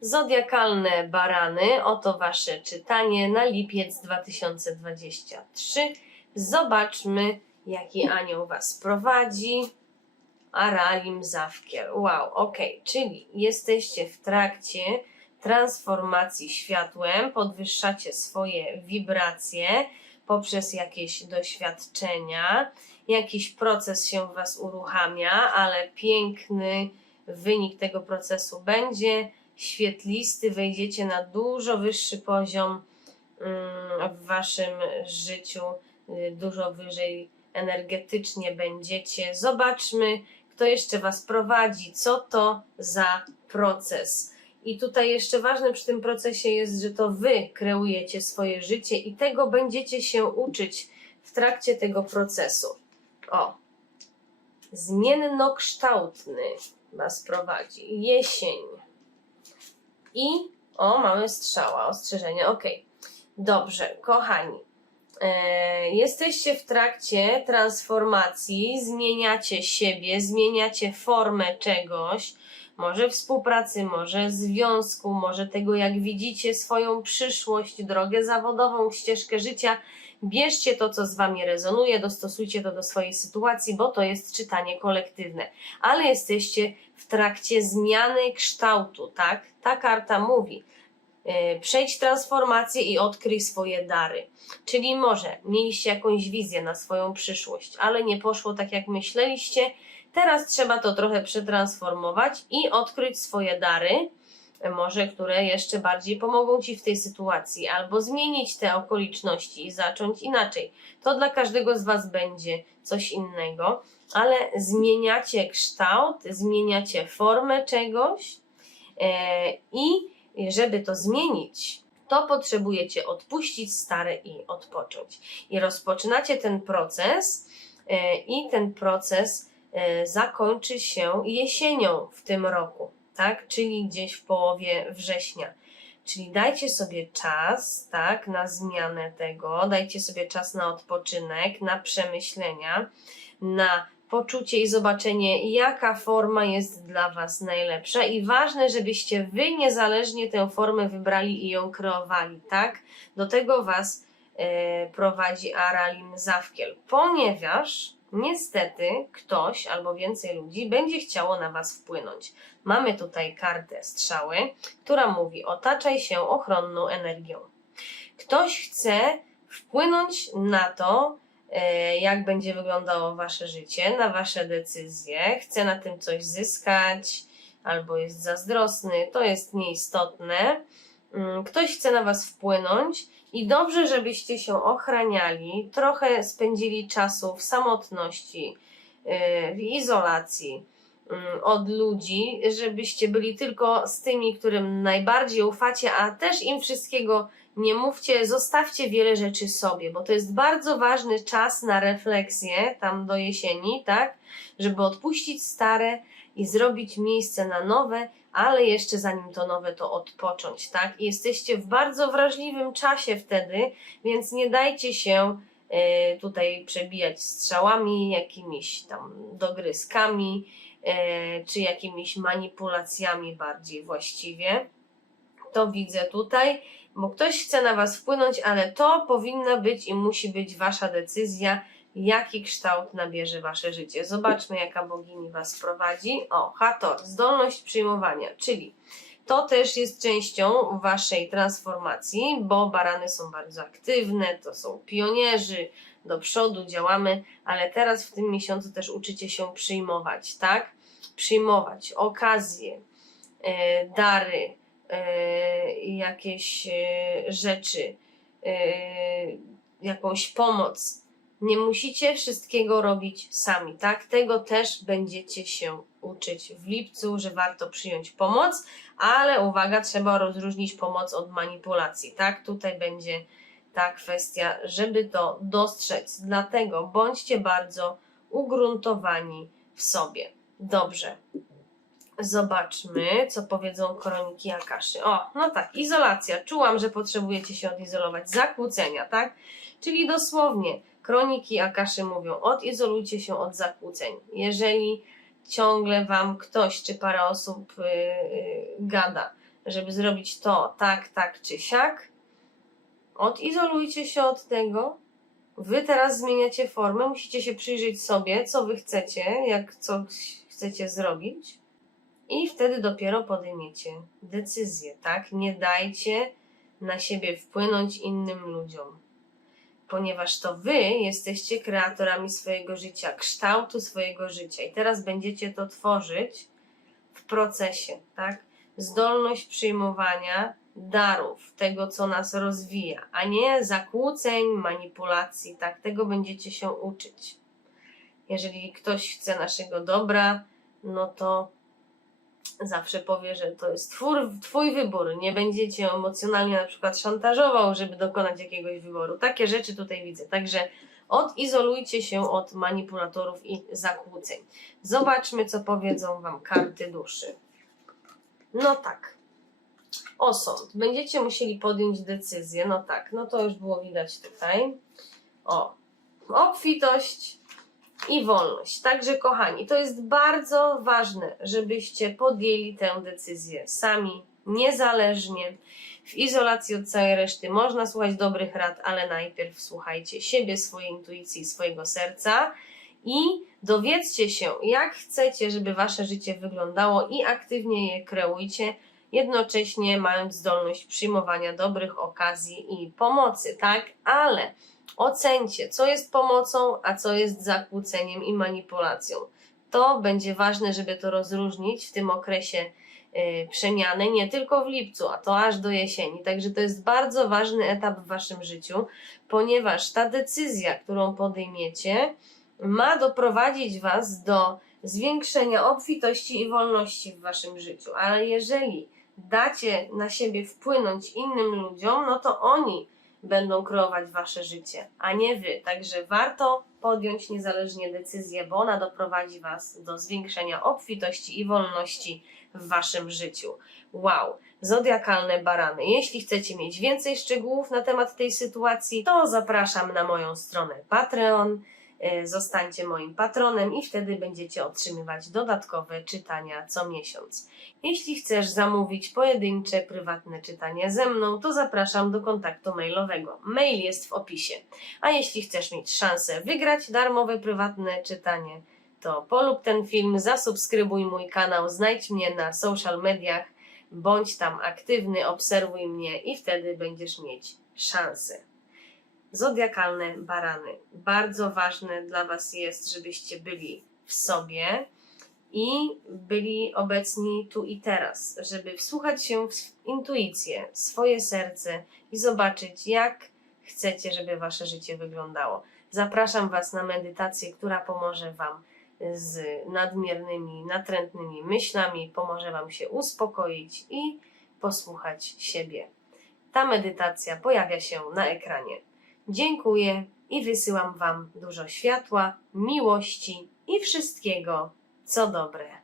Zodiakalne barany, oto wasze czytanie na lipiec 2023. Zobaczmy, jaki anioł was prowadzi. Aralim Zawkier. Wow, ok, czyli jesteście w trakcie transformacji światłem, podwyższacie swoje wibracje poprzez jakieś doświadczenia, jakiś proces się w Was uruchamia, ale piękny wynik tego procesu będzie świetlisty, wejdziecie na dużo wyższy poziom mm, w Waszym życiu, y, dużo wyżej energetycznie będziecie. Zobaczmy, kto jeszcze Was prowadzi, co to za proces. I tutaj jeszcze ważne przy tym procesie jest, że to Wy kreujecie swoje życie i tego będziecie się uczyć w trakcie tego procesu. O, zmiennokształtny Was prowadzi. Jesień. I, o, mamy strzała, ostrzeżenie, ok. Dobrze, kochani. E, jesteście w trakcie transformacji, zmieniacie siebie, zmieniacie formę czegoś, może współpracy, może związku, może tego, jak widzicie swoją przyszłość, drogę zawodową, ścieżkę życia. Bierzcie to, co z Wami rezonuje, dostosujcie to do swojej sytuacji, bo to jest czytanie kolektywne. Ale jesteście w trakcie zmiany kształtu, tak? Ta karta mówi. Yy, Przejdź transformację i odkryj swoje dary. Czyli może mieliście jakąś wizję na swoją przyszłość, ale nie poszło tak, jak myśleliście. Teraz trzeba to trochę przetransformować i odkryć swoje dary, może które jeszcze bardziej pomogą Ci w tej sytuacji, albo zmienić te okoliczności i zacząć inaczej. To dla każdego z Was będzie coś innego, ale zmieniacie kształt, zmieniacie formę czegoś e, i żeby to zmienić, to potrzebujecie odpuścić stare i odpocząć. I rozpoczynacie ten proces, e, i ten proces e, zakończy się jesienią w tym roku, tak? Czyli gdzieś w połowie września. Czyli dajcie sobie czas, tak, na zmianę tego, dajcie sobie czas na odpoczynek, na przemyślenia, na poczucie i zobaczenie, jaka forma jest dla Was najlepsza. I ważne, żebyście Wy niezależnie tę formę wybrali i ją kreowali, tak? Do tego Was e, prowadzi Aralim Zawkiel, ponieważ niestety ktoś albo więcej ludzi będzie chciało na Was wpłynąć. Mamy tutaj kartę strzały, która mówi: otaczaj się ochronną energią. Ktoś chce wpłynąć na to, e, jak będzie wyglądało Wasze życie, na Wasze decyzje, chce na tym coś zyskać, albo jest zazdrosny, to jest nieistotne. Mm, Ktoś chce na Was wpłynąć i dobrze, żebyście się ochraniali, trochę spędzili czasu w samotności, yy, w izolacji mm, od ludzi, żebyście byli tylko z tymi, którym najbardziej ufacie, a też im wszystkiego nie mówcie, zostawcie wiele rzeczy sobie, bo to jest bardzo ważny czas na refleksję tam do jesieni, tak? Żeby odpuścić stare i zrobić miejsce na nowe, ale jeszcze zanim to nowe, to odpocząć, tak? I jesteście w bardzo wrażliwym czasie wtedy, więc nie dajcie się e, tutaj przebijać strzałami, jakimiś tam dogryzkami, e, czy jakimiś manipulacjami bardziej właściwie. To widzę tutaj, bo ktoś chce na Was wpłynąć, ale to powinna być i musi być Wasza decyzja, jaki kształt nabierze Wasze życie. Zobaczmy, jaka bogini Was prowadzi. O, Hator, zdolność przyjmowania, czyli to też jest częścią Waszej transformacji, bo barany są bardzo aktywne, to są pionierzy, do przodu działamy, ale teraz w tym miesiącu też uczycie się przyjmować, tak? Przyjmować okazje, e, dary, jakieś e, rzeczy, e, jakąś pomoc. Nie musicie wszystkiego robić sami, tak? Tego też będziecie się uczyć w lipcu, że warto przyjąć pomoc, ale uwaga, trzeba rozróżnić pomoc od manipulacji, tak? Tutaj będzie ta kwestia, żeby to dostrzec. Dlatego bądźcie bardzo ugruntowani w sobie. Dobrze. Zobaczmy, co powiedzą kroniki Akaszy. O, no tak, izolacja. Czułam, że potrzebujecie się odizolować. Zakłócenia, tak? Czyli dosłownie kroniki Akaszy mówią: odizolujcie się od zakłóceń. Jeżeli ciągle wam ktoś czy parę osób yy, gada, żeby zrobić to tak, tak czy siak. Odizolujcie się od tego. Wy teraz zmieniacie formę, musicie się przyjrzeć sobie, co wy chcecie, jak coś chcecie zrobić. I wtedy dopiero podejmiecie decyzję, tak? Nie dajcie na siebie wpłynąć innym ludziom, ponieważ to wy jesteście kreatorami swojego życia, kształtu swojego życia i teraz będziecie to tworzyć w procesie, tak? Zdolność przyjmowania darów, tego co nas rozwija, a nie zakłóceń, manipulacji, tak? Tego będziecie się uczyć. Jeżeli ktoś chce naszego dobra, no to zawsze powie, że to jest twór, twój wybór. Nie będziecie emocjonalnie na przykład szantażował, żeby dokonać jakiegoś wyboru. Takie rzeczy tutaj widzę. Także odizolujcie się od manipulatorów i zakłóceń. Zobaczmy, co powiedzą Wam karty duszy. No tak. Osąd. Będziecie musieli podjąć decyzję. No tak, no to już było widać tutaj. O, obfitość i wolność. Także, kochani, to jest bardzo ważne, żebyście podjęli tę decyzję sami, niezależnie, w izolacji od całej reszty. Można słuchać dobrych rad, ale najpierw słuchajcie siebie, swojej intuicji, swojego serca i dowiedzcie się, jak chcecie, żeby wasze życie wyglądało i aktywnie je kreujcie, jednocześnie mając zdolność przyjmowania dobrych okazji i pomocy, tak? Ale ocencie, co jest pomocą, a co jest zakłóceniem i manipulacją. To będzie ważne, żeby to rozróżnić w tym okresie y, przemiany, nie tylko w lipcu, a to aż do jesieni. Także to jest bardzo ważny etap w waszym życiu, ponieważ ta decyzja, którą podejmiecie, ma doprowadzić was do zwiększenia obfitości i wolności w waszym życiu. Ale jeżeli dacie na siebie wpłynąć innym ludziom, no to oni będą kreować wasze życie, a nie wy. Także warto podjąć niezależnie decyzję, bo ona doprowadzi was do zwiększenia obfitości i wolności w waszym życiu. Wow! Zodiakalne barany. Jeśli chcecie mieć więcej szczegółów na temat tej sytuacji, to zapraszam na moją stronę Patreon. E, Zostańcie moim patronem i wtedy będziecie otrzymywać dodatkowe czytania co miesiąc. Jeśli chcesz zamówić pojedyncze, prywatne czytanie ze mną, to zapraszam do kontaktu mailowego. Mail jest w opisie. A jeśli chcesz mieć szansę wygrać darmowe, prywatne czytanie, to polub ten film, zasubskrybuj mój kanał, znajdź mnie na social mediach, bądź tam aktywny, obserwuj mnie i wtedy będziesz mieć szansę. Zodiakalne barany. Bardzo ważne dla Was jest, żebyście byli w sobie i byli obecni tu i teraz, żeby wsłuchać się w intuicję, swoje serce i zobaczyć, jak chcecie, żeby Wasze życie wyglądało. Zapraszam Was na medytację, która pomoże Wam z nadmiernymi, natrętnymi myślami, pomoże Wam się uspokoić i posłuchać siebie. Ta medytacja pojawia się na ekranie. Dziękuję i wysyłam Wam dużo światła, miłości i wszystkiego, co dobre.